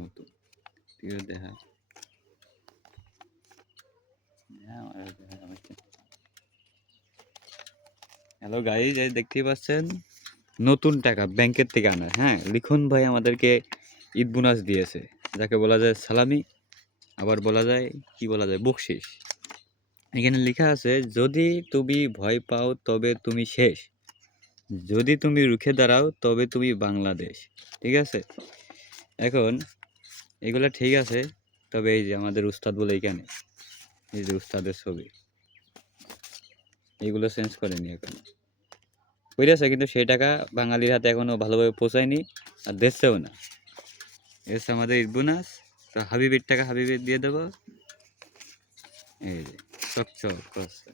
নতুন ঠিক আছে দেখা হ্যালো গাইজ, এই দেখতেই পাচ্ছেন নতুন টাকা ব্যাংকের থেকে আনা। হ্যাঁ, লিখন ভাই আমাদেরকে ঈদ বোনাস দিয়েছে, যাকে বলা যায় সালামি, আবার বলা যায় কি বলা যায় বকশিস। এখানে লেখা আছে, যদি তুমি ভয় পাও তবে তুমি শেষ, যদি তুমি রুখে দাঁড়াও তবে তুমি বাংলাদেশ। ঠিক আছে, এখন এগুলা ঠিক আছে, তবে এই যে আমাদের উস্তাদ বলে এখানে এই যে উস্তাদের ছবি, এগুলো চেঞ্জ করেনি এখন, বুঝেছে, কিন্তু সেই টাকা বাঙালির হাতে এখনো ভালোভাবে পৌঁছায়নি আর দিচ্ছেও না। এসে আমাদের ঈদ বোনাস, তো হাবিবের টাকা হাবিবের দিয়ে দেবো। এই যে চকচক করছে।